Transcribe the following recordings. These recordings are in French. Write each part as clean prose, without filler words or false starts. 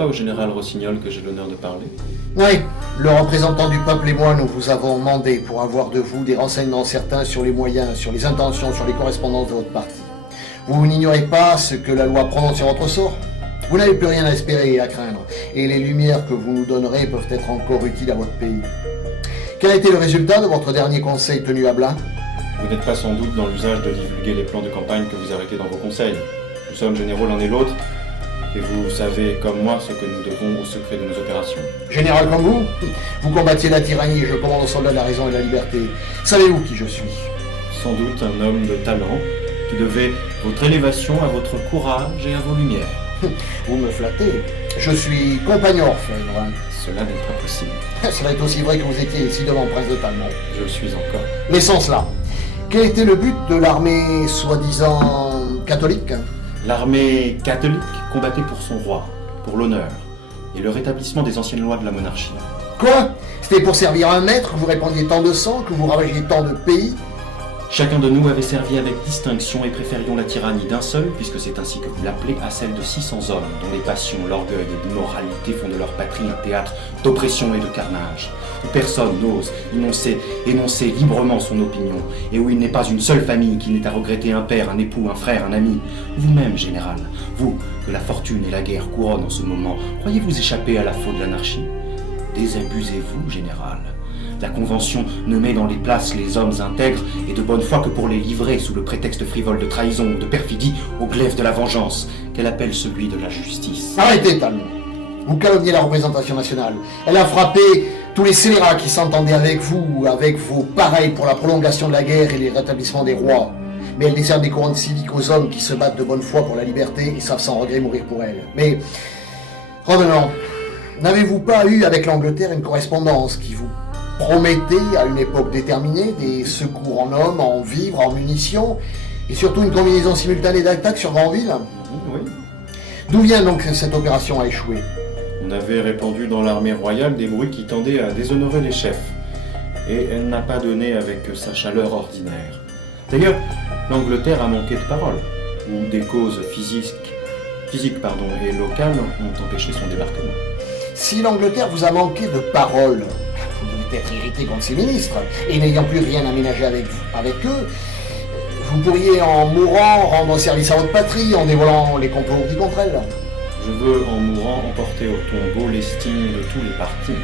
pas au général Rossignol que j'ai l'honneur de parler? Oui, le représentant du peuple et moi, nous vous avons mandé pour avoir de vous des renseignements certains sur les moyens, sur les intentions, sur les correspondances de votre parti. Vous n'ignorez pas ce que la loi prononce sur votre sort? Vous n'avez plus rien à espérer et à craindre, et les lumières que vous nous donnerez peuvent être encore utiles à votre pays. Quel a été le résultat de votre dernier conseil tenu à Blain? Vous n'êtes pas sans doute dans l'usage de divulguer les plans de campagne que vous arrêtez dans vos conseils. Nous sommes généraux l'un et l'autre, et vous savez comme moi ce que nous devons au secret de nos opérations. Général comme vous combattiez la tyrannie et je commande aux soldats de la raison et de la liberté. Savez-vous qui je suis? Sans doute un homme de talent qui devait votre élévation à votre courage et à vos lumières. Vous me flattez. Je suis compagnon orfèvre. Cela n'est pas possible. Cela est aussi vrai que vous étiez ici devant Prince de Talmont. Je le suis encore. Mais sans cela, quel était le but de l'armée soi-disant catholique? L'armée catholique combattait pour son roi, pour l'honneur, et le rétablissement des anciennes lois de la monarchie. Quoi? C'était pour servir un maître que vous répandiez tant de sang, que vous ravagiez tant de pays? Chacun de nous avait servi avec distinction et préférions la tyrannie d'un seul, puisque c'est ainsi que vous l'appelez, à celle de 600 hommes, dont les passions, l'orgueil et l'immoralité font de leur patrie un théâtre d'oppression et de carnage, où personne n'ose énoncer librement son opinion, et où il n'est pas une seule famille qui n'ait à regretter un père, un époux, un frère, un ami. Vous-même, général, vous, que la fortune et la guerre couronnent en ce moment, croyez-vous échapper à la faute de l'anarchie? Désabusez-vous, général. La Convention ne met dans les places les hommes intègres et de bonne foi que pour les livrer, sous le prétexte frivole de trahison ou de perfidie, au glaive de la vengeance, qu'elle appelle celui de la justice. Arrêtez, Talmont. Vous calomniez la représentation nationale. Elle a frappé tous les scélérats qui s'entendaient avec vous, avec vos pareils pour la prolongation de la guerre et les rétablissements des rois. Mais elle décerne des couronnes civiques aux hommes qui se battent de bonne foi pour la liberté et savent sans regret mourir pour elle. Mais, revenons. N'avez-vous pas eu avec l'Angleterre une correspondance qui vous promettait à une époque déterminée des secours en hommes, en vivres, en munitions, et surtout une combinaison simultanée d'attaques sur Granville? Oui. D'où vient donc cette opération à échouer? On avait répandu dans l'armée royale des bruits qui tendaient à déshonorer les chefs, et elle n'a pas donné avec sa chaleur ordinaire. D'ailleurs, l'Angleterre a manqué de parole, ou des causes physiques et locales ont empêché son débarquement. Si l'Angleterre vous a manqué de parole, vous devez être irrité contre ses ministres, et n'ayant plus rien à ménager avec eux, vous pourriez, en mourant, rendre service à votre patrie, en dévoilant les complots ourdis contre elle. Je veux, en mourant, emporter au tombeau l'estime de tous les partis.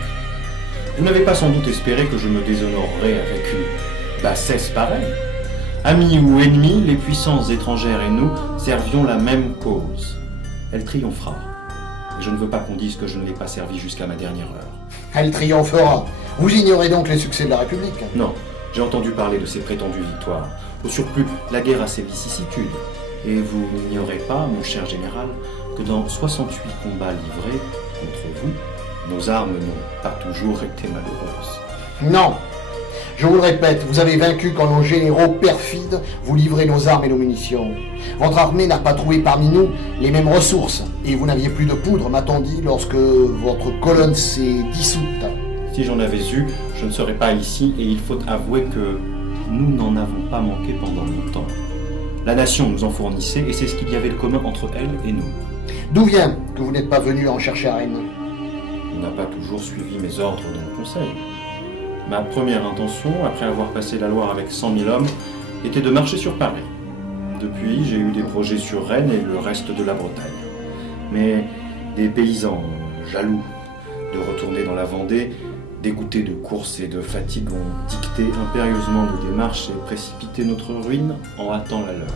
Vous n'avez pas sans doute espéré que je me déshonorerais avec une bassesse pareille. Amis ou ennemis, les puissances étrangères et nous servions la même cause. Elle triomphera. Et je ne veux pas qu'on dise que je ne l'ai pas servie jusqu'à ma dernière heure. Elle triomphera. Vous ignorez donc les succès de la République? Non, j'ai entendu parler de ses prétendues victoires. Au surplus, la guerre a ses vicissitudes. Et vous n'ignorez pas, mon cher général, que dans 68 combats livrés contre vous, nos armes n'ont pas toujours été malheureuses. Non. Je vous le répète, vous avez vaincu quand nos généraux perfides vous livraient nos armes et nos munitions. Votre armée n'a pas trouvé parmi nous les mêmes ressources, et vous n'aviez plus de poudre, m'a-t-on dit, lorsque votre colonne s'est dissoute. Si j'en avais eu, je ne serais pas ici, et il faut avouer que nous n'en avons pas manqué pendant longtemps. La nation nous en fournissait, et c'est ce qu'il y avait de commun entre elle et nous. D'où vient que vous n'êtes pas venu en chercher à Rennes? On n'a pas toujours suivi mes ordres dans le conseil. Ma première intention, après avoir passé la Loire avec 100 000 hommes, était de marcher sur Paris. Depuis, j'ai eu des projets sur Rennes et le reste de la Bretagne. Mais des paysans jaloux de retourner dans la Vendée, dégoûtés de courses et de fatigue, ont dicté impérieusement nos démarches et précipité notre ruine en hâtant la leur.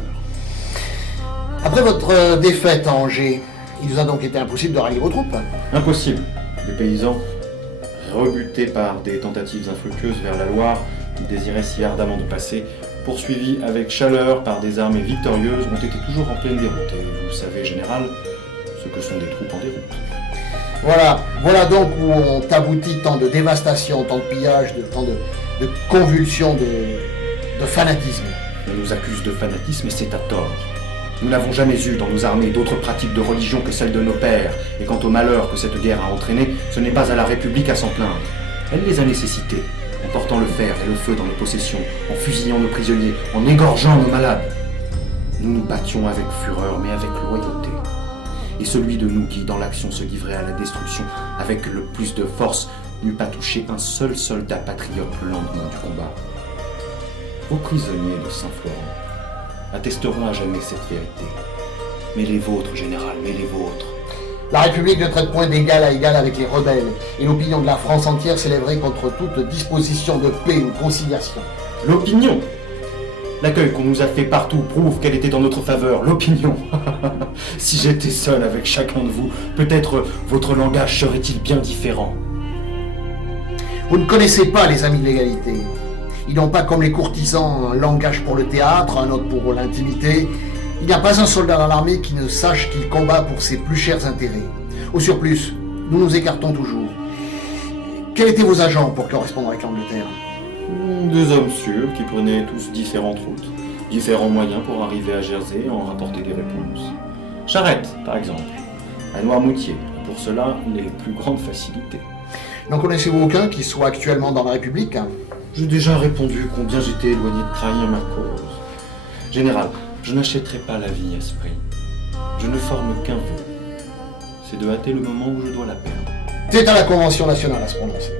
Après votre défaite à Angers, il vous a donc été impossible de rallier vos troupes? Impossible. Les paysans, rebutés par des tentatives infructueuses vers la Loire, ils désiraient si ardemment de passer, poursuivis avec chaleur par des armées victorieuses, ont été toujours en pleine déroute. Et vous savez, général, ce que sont des troupes en déroute. Voilà donc où ont abouti tant de dévastation, tant de pillage, tant de convulsions, de fanatisme. On nous accuse de fanatisme et c'est à tort. Nous n'avons jamais eu dans nos armées d'autres pratiques de religion que celles de nos pères, et quant au malheur que cette guerre a entraîné, ce n'est pas à la République à s'en plaindre. Elle les a nécessités, en portant le fer et le feu dans nos possessions, en fusillant nos prisonniers, en égorgeant nos malades. Nous nous battions avec fureur, mais avec loyauté. et celui de nous qui, dans l'action, se livrait à la destruction avec le plus de force, n'eût pas touché un seul soldat patriote le lendemain du combat. Vos prisonniers de Saint-Florent attesteront à jamais cette vérité. Mais les vôtres, général, mais les vôtres. La République ne traite point d'égal à égal avec les rebelles, et l'opinion de la France entière s'élèverait contre toute disposition de paix ou conciliation. L'opinion! L'accueil qu'on nous a fait partout prouve qu'elle était en notre faveur, l'opinion. Si j'étais seul avec chacun de vous, peut-être votre langage serait-il bien différent. Vous ne connaissez pas les amis de l'égalité. Ils n'ont pas comme les courtisans un langage pour le théâtre, un autre pour l'intimité. Il n'y a pas un soldat dans l'armée qui ne sache qu'il combat pour ses plus chers intérêts. Au surplus, nous nous écartons toujours. Quels étaient vos agents pour correspondre avec l'Angleterre? Des hommes sûrs qui prenaient tous différentes routes, différents moyens pour arriver à Jersey et en rapporter des réponses. Charrette, par exemple, à Noirmoutier, pour cela les plus grandes facilités. N'en connaissez-vous aucun qui soit actuellement dans la République? J'ai déjà répondu combien j'étais éloigné de trahir ma cause. Général, je n'achèterai pas la vie à ce prix. Je ne forme qu'un vœu. C'est de hâter le moment où je dois la perdre. C'est à la Convention nationale à se prononcer.